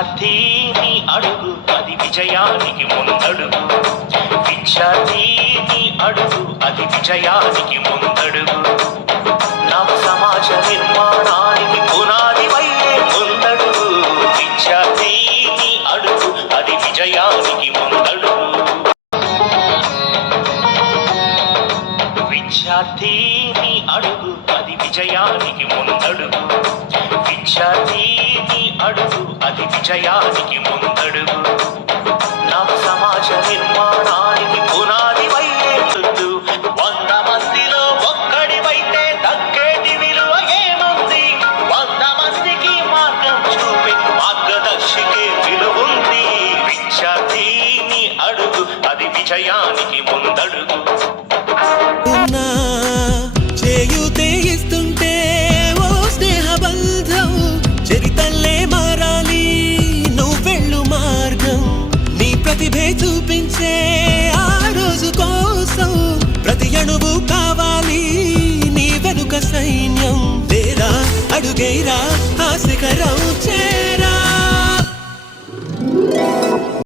విద్యార్థి నీ అడుగు అది విజయానికి ముందడుగు విద్యార్థి నీ అడుగు అది విజయానికి ముందడుగు నవ సమాజ నిర్మాణానికి పునాది వయ్యే ముందడుగు విద్యార్థి నీ అడుగు అది విజయానికి ముందడుగు విద్యార్థి నీ అడుగు అది విజయానికి ముందడుగు విద్యార్థి నీ అడుగు అది విజయానికి ముందడుగు నవ సమాజ నిర్మాణానికి పునాది వయ్యే ముందు 100 మందిలో ఒక్కడివైతే తగ్గేటి విలువ ఏముంది 100 మందికి మార్గం చూపే మార్గదర్శికే విలువుంది విద్యార్థి నీ అడుగు అది విజయానికి ముందడుగు చేయూతే ఇస్తుంటే ఓ స్నేహ బంధం చరితల్లే మారాలి నువ్వెళ్ళు మార్గం నీ ప్రతిభే చూపించే ఆ రోజు కోసం ప్రతి అణువు కావాలి నీ వెనుక సైన్యం లేరా అడుగేరా ఆ శిఖరం చేరా